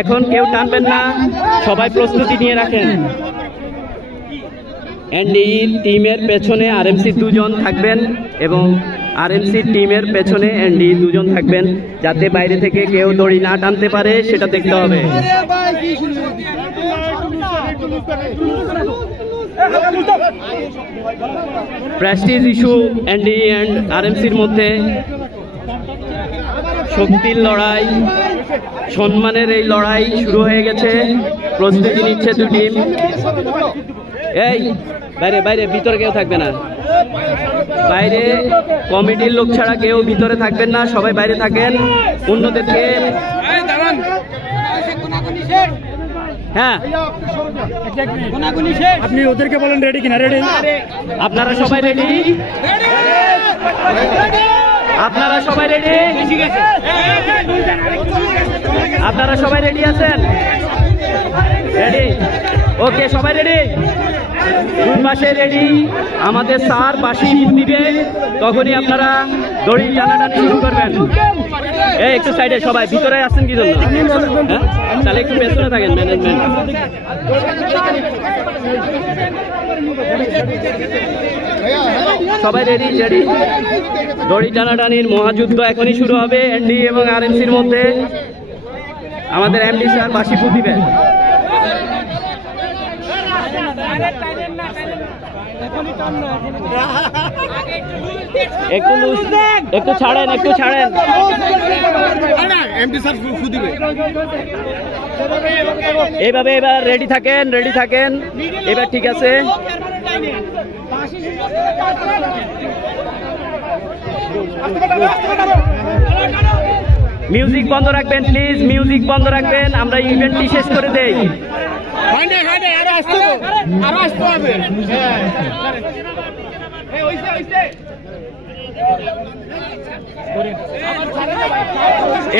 এখন কেউ টানবেন না, সবাই প্রস্তুতি নিয়ে রাখেন। এনডি টিমের পেছনে আরএমসি 2 জন থাকবেন এবং আরএমসি টিমের পেছনে এনডি 2 জন থাকবেন, যাতে বাইরে থেকে কেউ দড়ি না টানতে পারে সেটা দেখতে হবে। প্রেস্টিজ ইস্যু এনডি এন্ড আরএমসির মধ্যে শক্তির লড়াই, সম্মানের এই লড়াই শুরু হয়ে গেছে। প্রস্তুতি নিচ্ছে 2 টিম। এই বাইরে বাইরে, ভিতরে কেউ থাকবে না। বাইরে কমিটির লোক ছাড়া কেউ ভিতরে থাকবেন না, সবাই বাইরে থাকেন। অন্যদেরকে হ্যাঁ, আপনি ওদেরকে বলেন রেডি কিনা। রেডি? আপনারা সবাই রেডি? আপনারা সবাই রেডি? আপনারা সবাই রেডি আছেন? রেডি? ওকে, সবাই রেডি? 2 পাশে রেডি। আমাদের স্যার বাঁশি দিবে, তখনই আপনারা দড়ি টানাটানি শুরু করবেন। এই একটু সাইডে, সবাই ভিতরে আসছেন কি জন্য? হ্যাঁ, তাহলে একটু পেছনে থাকেন ম্যানেজমেন্ট। সবাই রেডি? রেডি। দড়ি টানাটানির মহাযুদ্ধ এখনই শুরু হবে এনডি এবং আরএমসির মধ্যে। আমাদের এমডি স্যার বাঁশি দিবেন। একটু ছাড়েন, একটু ছাড়েন। এইভাবে এবার রেডি থাকেন, রেডি থাকেন। এবার ঠিক আছে। মিউজিক বন্ধ রাখবেন প্লিজ, মিউজিক বন্ধ রাখবেন। আমরা ইভেন্টটি শেষ করে দেই।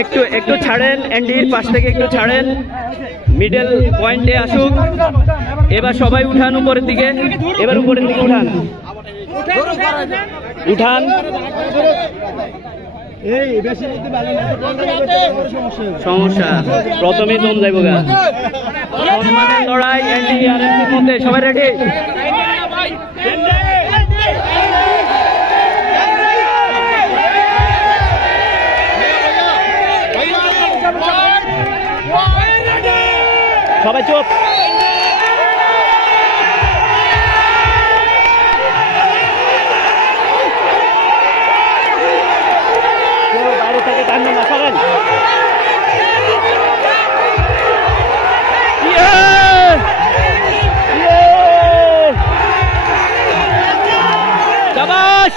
একটু একটু ছাড়েন, এনডির পাশ থেকে একটু ছাড়েন, মিডল পয়েন্টে আসুক। এবার সবাই উঠান উপরের দিকে, এবার উপরের দিকে উঠান, উঠান। সমস্যা প্রথমে দম যাইব গা। লড়াই এনডি আরএমসির মধ্যে, সবাই রেডি? সবাই চুপ। বাইরে থেকে টানবেন না, সরেন। শাবাশ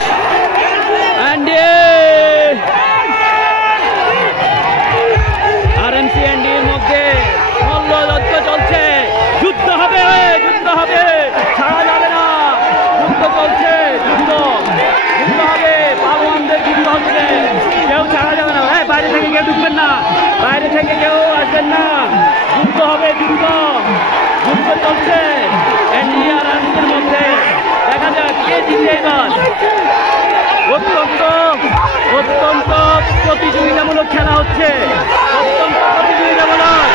এনডি। আরএমসি এনডির মধ্যে মল্লযুদ্ধ চলছে। যুদ্ধ হবে, যুদ্ধ হবে, ছাড়া যাবে না। যুদ্ধ চলছে, যুদ্ধ যুদ্ধ হবে, পালোয়ানদের যুদ্ধ হচ্ছে। কেউ ছাড়া যাবে না। বাইরে থেকে কেউ ঢুকবেন না, বাইরে থেকে কেউ আসবেন না। যুদ্ধ হবে, যুদ্ধ যুদ্ধ চলছে এনডি আর আরএমসির মধ্যে। দেখা যাক কে জিতে এবার। অত্যন্ত অত্যন্ত প্রতিযোগিতামূলক খেলা হচ্ছে, অত্যন্ত প্রতিযোগিতামূলক।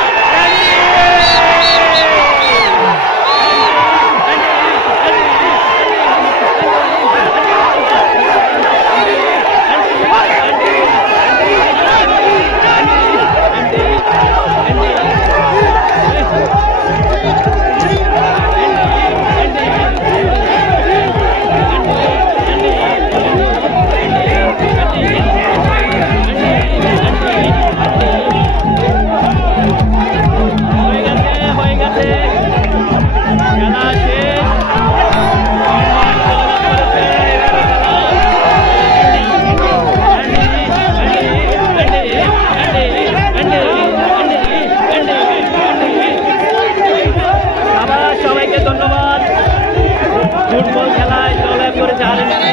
ফুটবল খেলায় জয়লাভ করেছে আরএমসি,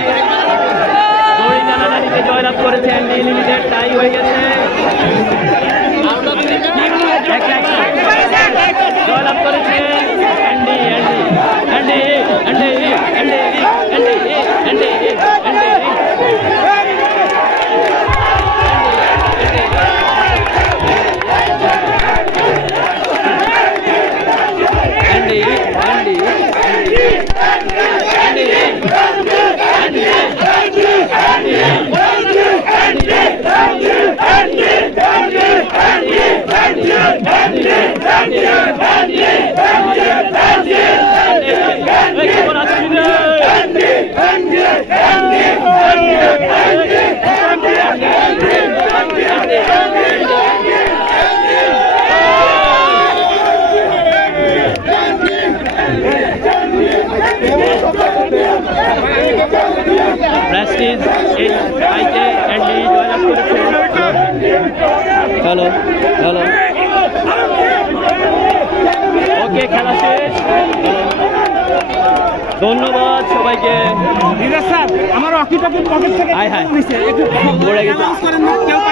দড়ি টানাটানিতে জয়লাভ করেছে এনডি লিমিটেড। টাই হয়ে গেছে, জয়লাভ করেছে এনডি। এনডি এনডি এনডি এনডি এনডি এনডি হ্যালো হ্যালো ওকে খেলা শেষ ধন্যবাদ সবাইকে স্যার আমার অকিটাকে পকেট থেকে হাই হাই পড়ে গেছে